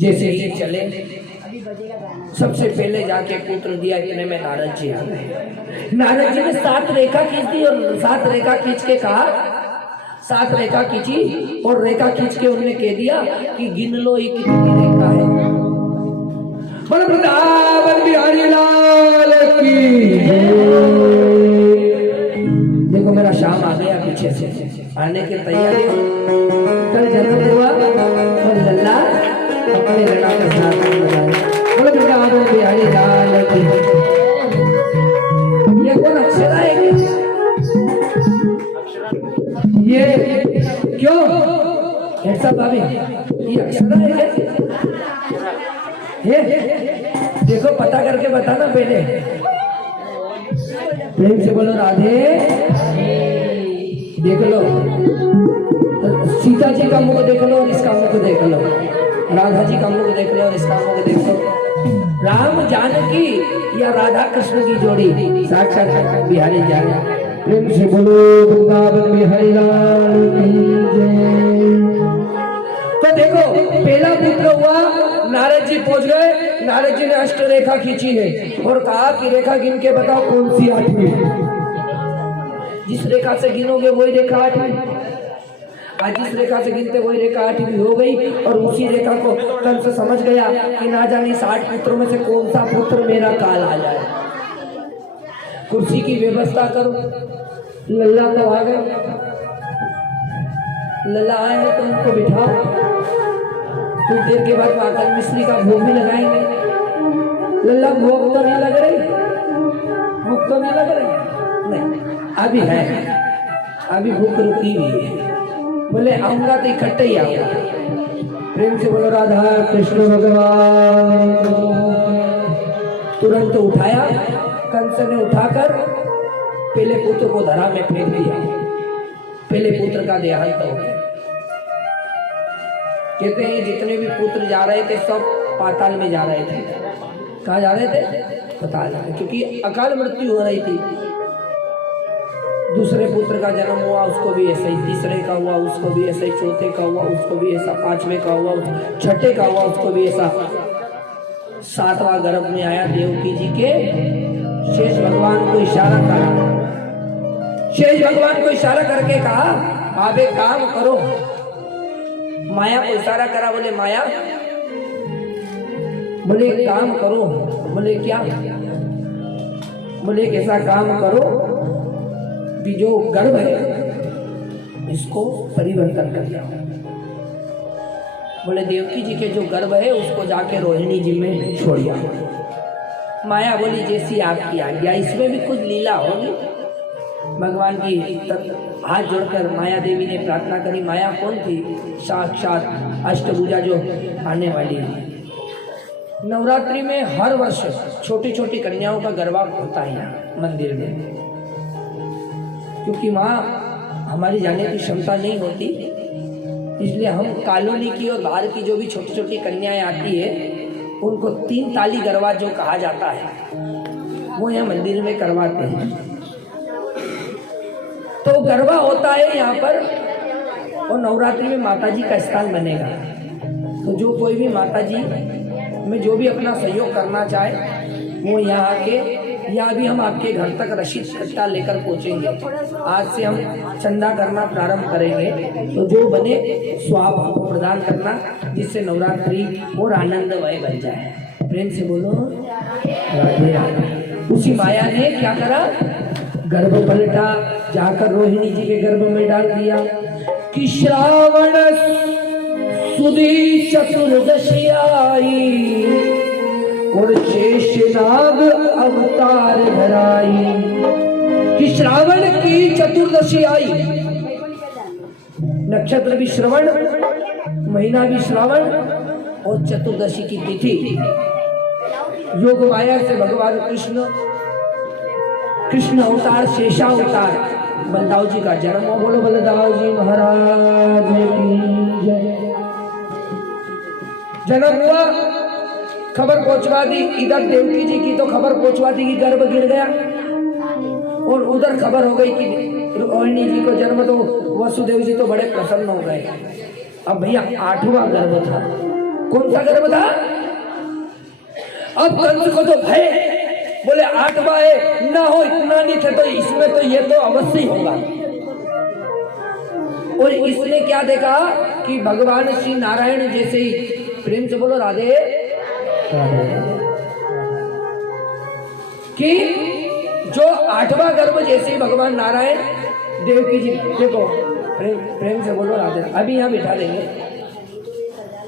जैसे ही चले सबसे पहले जाके पुत्र दिया, इतने में नारद जी आ गए। नारद जी ने 7 रेखा खींच दी और 7 रेखा खींच के कहा, 7 रेखा खींची और रेखा खींच के उन्होंने कह दिया कि गिन लो ये कितनी रेखा है। बोलो वृंदावन बिहारी लाल की। देखो मेरा शाम आ गया पीछे से, आने की तैयारी। कल जन्म हुआ और लल्ला अपने लड़ा के साथ बोलो वृंदावन बिहारी लाल की। ये कौन अक्षरा है? ये क्यों ऐसा भाभी, ये अक्षरा है क्या? देखो पता करके बताना पहले। प्रेम से बोलो राधे। देख लो सीता जी का मुख देख लो और इसका मुख देख लो, राधा जी का मुख देख लो और इसका मुख देख लो। राम जानकी या राधा कृष्ण की जोड़ी साक्षात बिहारी जाने। प्रेम से बोलो वृंदावन बिहारी लाल की जय। तो देखो पहला पुत्र हुआ, नारद जी पहुंच गए। नारद जी ने अष्ट रेखा खींची है और कहा कि रेखा गिन के बताओ कौन सी 8वीं। जिस रेखा से गिनोगे वही रेखा 8वीं। आज जिस रेखा से गिनते वही रेखा 8वीं हो गई। और उसी रेखा को कंस समझ गया कि ना जाने 60 पुत्रों में से कौन सा पुत्र मेरा काल आ जाए। कुर्सी की व्यवस्था करो। लल्ला तो आ गए, लल्ला आए हैं तो उनको बिठाओ। कुछ देर के बाद महाकाल मिश्री का भोग भी लगाएंगे। लल्ला भोग तो नहीं लग रही, भूख तो नहीं लग रही? नहीं, अभी है, अभी भूख रुकी हुई है। बोले आऊंगा तो इकट्ठे ही आऊंगा। प्रेम से बोलो राधा कृष्ण भगवान। तुरंत उठाया, कंस ने उठाकर पहले पुत्र को धरा में फेंक दिया। पहले पुत्र का देहांत हो गया। कहते हैं जितने भी पुत्र जा रहे थे सब पाताल में जा रहे थे। कहाँ जा रहे थे? पाताल में, क्योंकि अकाल मृत्यु हो रही थी। दूसरे पुत्र का जन्म हुआ उसको भी ऐसा ही, तीसरे का हुआ उसको भी ऐसा ही, चौथे का हुआ उसको भी ऐसा, 5वें का हुआ, छठे का हुआ उसको भी ऐसा। 7वां गर्भ में आया देवकी जी के। शेष भगवान को इशारा करा, शेष भगवान को इशारा करके कहा आप एक काम करो। माया को इशारा करा, बोले माया, बोले एक काम करो। बोले क्या? बोले एक ऐसा काम करो कि जो गर्भ है इसको परिवर्तन कर दिया। बोले देवकी जी के जो गर्भ है उसको जाके रोहिणी जी में छोड़िया। माया बोली जैसी आपकी आज्ञा। इसमें भी कुछ लीला होगी। भगवान की हाथ जोड़कर माया देवी ने प्रार्थना करी। माया कौन थी? साक्षात अष्टभुजा जो आने वाली है। नवरात्रि में हर वर्ष छोटी छोटी कन्याओं का गरबा होता है यहाँ मंदिर में, क्योंकि वहाँ हमारी जाने की क्षमता नहीं होती। इसलिए हम कॉलोनी की और बाहर की जो भी छोटी छोटी कन्याएं आती है उनको 3 ताली गरबा जो कहा जाता है वो यहाँ मंदिर में करवाते हैं। तो गरबा होता है यहाँ पर और नवरात्रि में माताजी का स्थान बनेगा। तो जो कोई भी माताजी में जो भी अपना सहयोग करना चाहे वो यहाँ आके, यहाँ भी हम आपके घर तक रशीद कट्टा लेकर पहुँचेंगे। आज से हम चंदा करना प्रारंभ करेंगे। तो जो बने सो आप हमको प्रदान करना, जिससे नवरात्रि और आनंदमय बन जाए। प्रेम से बोलो राधे राधे। उसी माया ने क्या करा, गर्भ पलटा, जाकर रोहिणी जी के गर्भ में डाल दिया कि श्रावण सुदी चतुर्दशी आई और शेषनाग अवतार धराई। कि श्रावण की चतुर्दशी आई, नक्षत्र भी श्रवण, महीना भी श्रावण और चतुर्दशी की तिथि। योग माया से भगवान कृष्ण अवतार, शेषा अवतार, बलदाव जी का जन्म हो। बोलो बलदाव जी महाराज की जय। जन्म हुआ, खबर पहुंचवा दी, इधर देवकी जी की तो खबर पहुंचवा दी कि गर्भ गिर गया और उधर खबर हो गई कि रोहिणी जी को जन्म। तो वसुदेव जी तो बड़े प्रसन्न हो गए। अब भैया 8वां गर्भ था। कौन सा गर्भ था? अब कंस को तो भय, बोले 8वां है ना हो, इतना नहीं थे तो इसमें तो ये तो अवश्य ही होगा। और इसने क्या देखा कि भगवान श्री नारायण जैसे ही, प्रेम से बोलो राधे, कि जो 8वां गर्भ जैसे ही भगवान नारायण देवकी जी, देखो प्रेम से बोलो राधे, अभी यहाँ बिठा देंगे।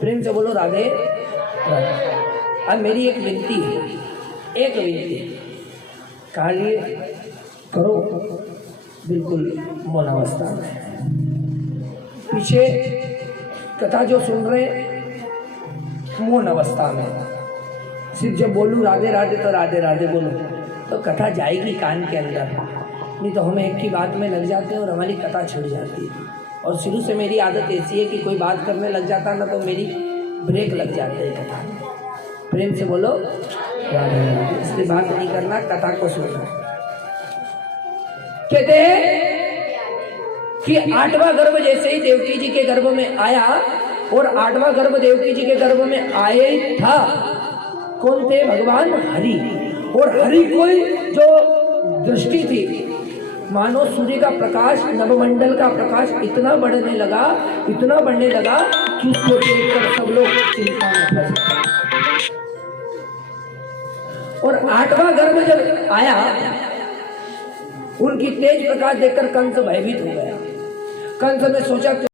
प्रेम से बोलो राधे राधे। अब मेरी एक विनती है, एक विनती, कार्य करो बिल्कुल मौन अवस्था में। पीछे कथा जो सुन रहे मौन अवस्था में, सिर्फ जब बोलूँ राधे राधे तो राधे राधे बोलो तो कथा जाएगी कान के अंदर, नहीं तो हम एक की बात में लग जाते हैं और हमारी कथा छूट जाती है। और शुरू से मेरी आदत ऐसी है कि कोई बात करने लग जाता ना तो मेरी ब्रेक लग जाती है कथा में। प्रेम से बोलो राधे राधे। इसलिए बात नहीं करना, कथा को सुनना। कहते हैं कि 8वां गर्भ जैसे ही देवकी जी के गर्भ में आया, और 8वां गर्भ देवकी जी के गर्भ में आए था, कौन थे? भगवान हरि। और हरि कोई जो दृष्टि थी, मानो सूर्य का प्रकाश, नवमंडल का प्रकाश इतना बढ़ने लगा, इतना बढ़ने लगा कि उसको देखकर सब लोग चिंता में फंस गए। और 8वां गर्भ जब आया, उनकी तेज प्रकाश देखकर कंस भयभीत हो गया। कंस ने सोचा